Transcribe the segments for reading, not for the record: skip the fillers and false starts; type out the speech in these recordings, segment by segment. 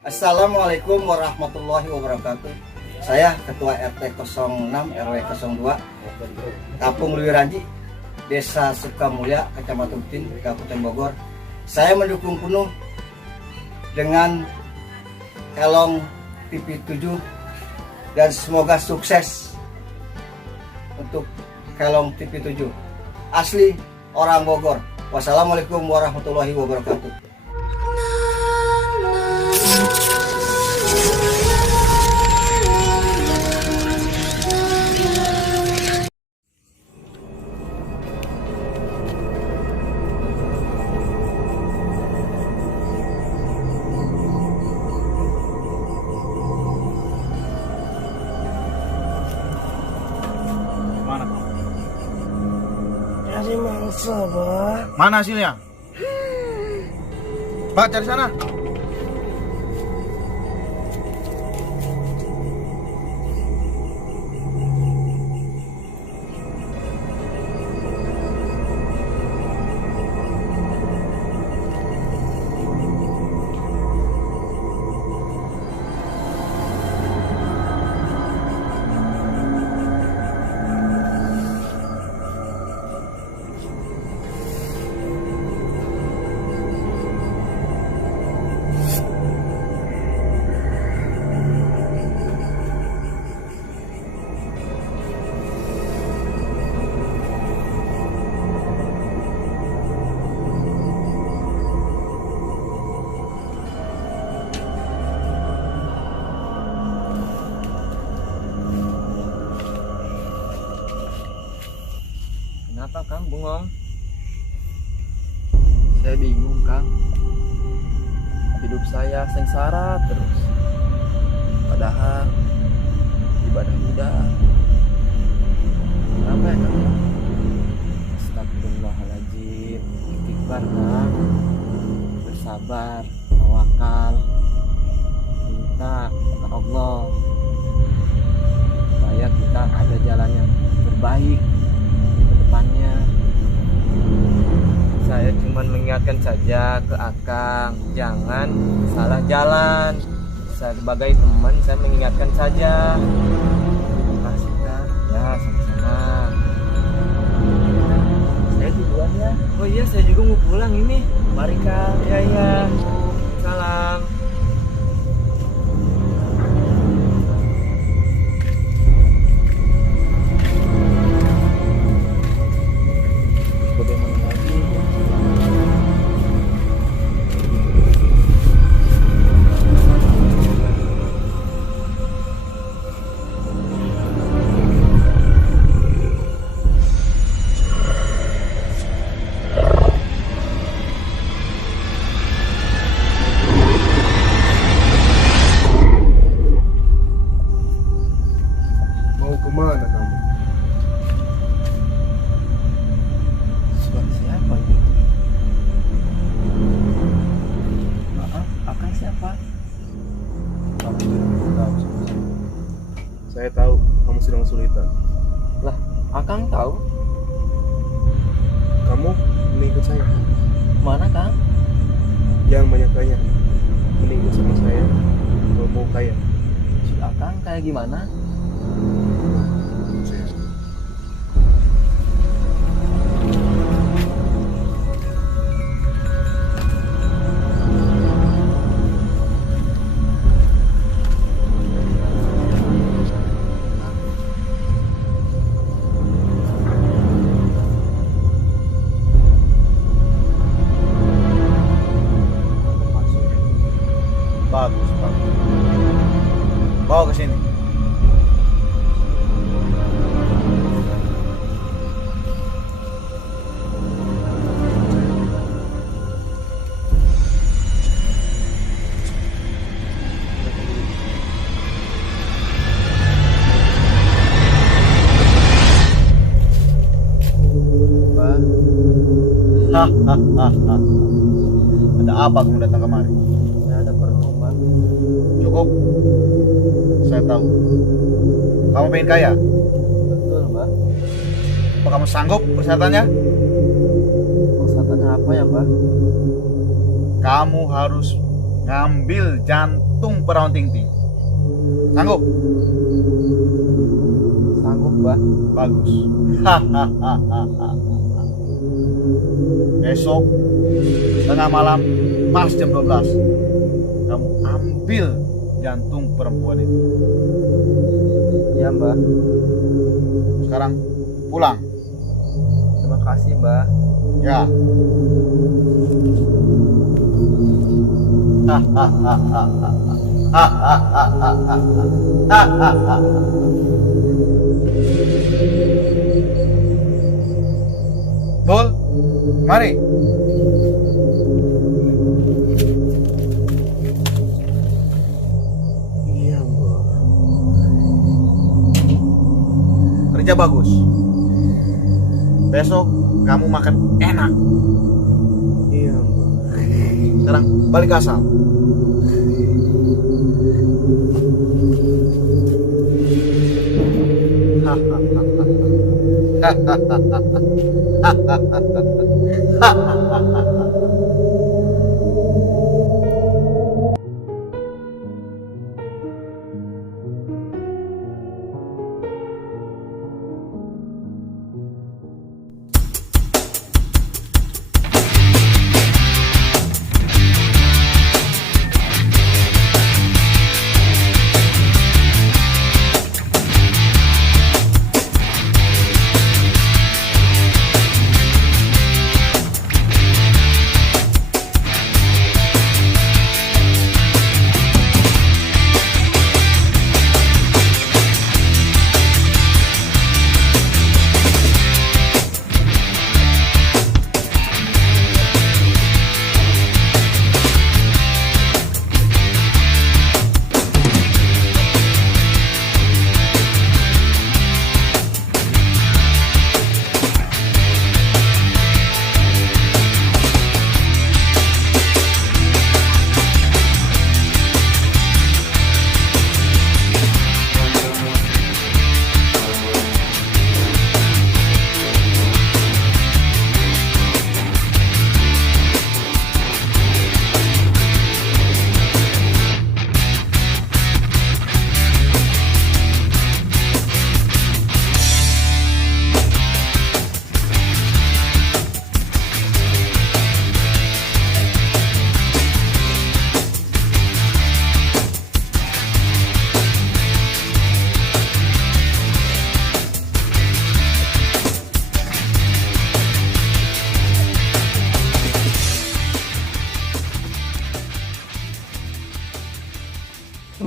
Assalamualaikum warahmatullahi wabarakatuh. Saya Ketua RT 06 RW 02 Kampung Luwiranji, Desa Sukamulya, Kecamatan Utin, Kabupaten Bogor. Saya mendukung penuh dengan Elong TV7 dan semoga sukses untuk Kelong TV7. Asli orang Bogor. Wassalamualaikum warahmatullahi wabarakatuh. Mana kau? Cari mangsa, Pak. Mana hasilnya? Pak, cari sana. Kenapa Kang bengong? Saya bingung Kang. Hidup saya sengsara terus. Padahal ibadah mudah. Kenapa ya Kang? Astagfirullahaladzim. Istighfar Kang. Bersabar, tawakal. Minta ke Allah supaya kita ada jalan yang terbaik depannya. Saya cuma mengingatkan saja ke Akang, jangan salah jalan. Sebagai teman saya mengingatkan saja. Terima kasih Kang. Ya sama-sama. Saya duluan ya. Oh iya, saya juga mau pulang ini. Mari Kang. Ya. Salam. Bagaimana lagi? Mau kemana kamu? Suara siapa itu? Maaf, Akang siapa? Kamu tidak tahu siapa saya. Saya tahu kamu sedang kesulitan. Lah, Akang tahu? Kamu mengikut saya. Mana Kang? Jangan banyak tanya. Mending sama saya kalau mau kaya. Si Akang kayak gimana? Saya. Bagus. Bawa ke sini. Hahaha. Ada apa kamu datang kemari? Saya ada perlu Pak. Cukup. Saya tahu. Kamu pengen kaya? Betul Pak. Apa kamu sanggup persyaratannya? Persyaratannya apa ya Pak? Kamu harus ngambil jantung perawan Ting-Ting. Sanggup? Sanggup, Mbah. Bagus. Besok tengah malam pas jam 12 kamu ambil jantung perempuan itu. Iya, Mbah. Sekarang pulang. Terima kasih, Mbah. Ya. Bol, mari. Iya, Mbah. Kerja bagus. Besok kamu makan enak. Iya, Mbah. Sekarang balik ke asal.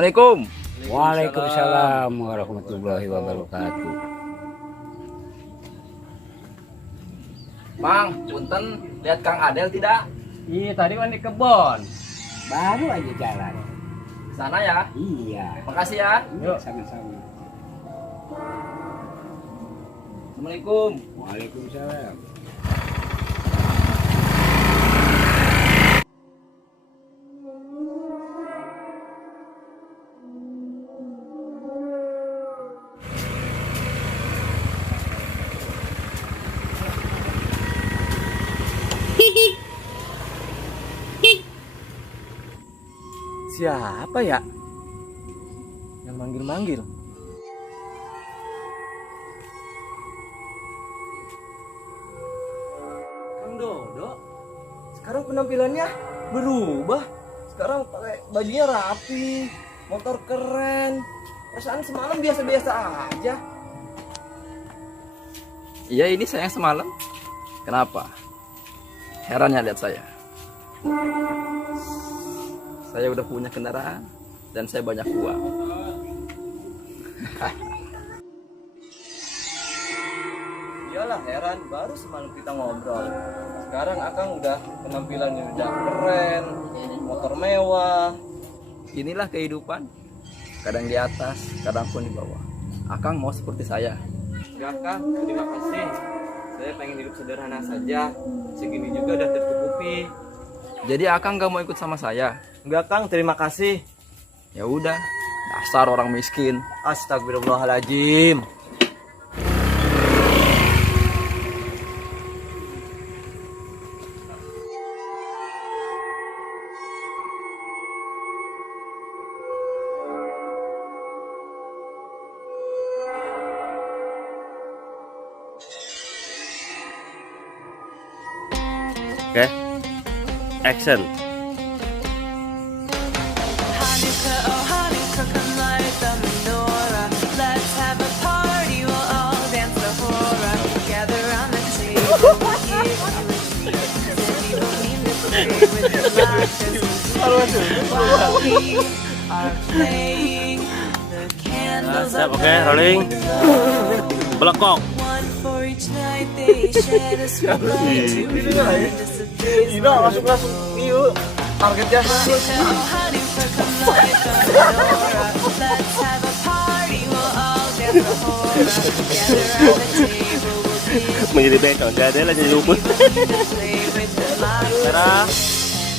Assalamualaikum. Waalaikumsalam warahmatullahi wabarakatuh. Mang, punten, lihat Kang Adel tidak? Iya, tadi kan di kebon. Baru aja jalan. Sana ya. Iya. Makasih ya. Yuk, sama-sama. Assalamualaikum. Waalaikumsalam. Siapa ya? Yang manggil-manggil. Kang Dodo. Sekarang penampilannya berubah. Sekarang pakai bajunya rapi, motor keren. Perasaan semalam biasa-biasa aja. Iya, ini saya yang semalam. Kenapa? Heran ya lihat saya. Saya udah punya kendaraan dan saya banyak uang. Iyalah heran, baru semalam kita ngobrol. Sekarang Akang udah penampilannya udah keren, motor mewah. Inilah kehidupan. Kadang di atas, kadang pun di bawah. Akang mau seperti saya. Enggak Kang, terima kasih. Saya pengen hidup sederhana saja. Segini juga udah tercukupi. Jadi Akang gak mau ikut sama saya? Enggak Kang, terima kasih. Ya udah, dasar orang miskin. Astagfirullahaladzim. Oke. Action. Hanukkah, oh Hanukkah, come light the menorah. Let's have a party, we'll all dance the hora. Gather round the table, give you a treat. And you don't mean to play with the laughter. While we are playing, the candles are Oke, rolling. Belakang. one for each night they shed a sweet light to remind us of days Ina langsung yuk targetnya. Hanukkah, oh Hanukkah, come light the menorah. Let's have a party, we'll all dance the hora. Gather round the table, we'll give Menjadi background, gak ada lah jadi lupa. you to play with the laughter.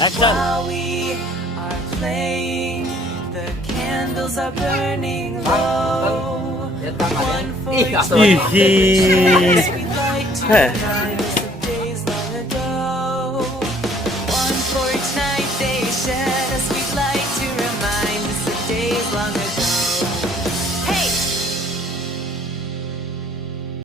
Action. While we are playing, the candles are burning low. One for each Ih. night, sweet light to Heh. remind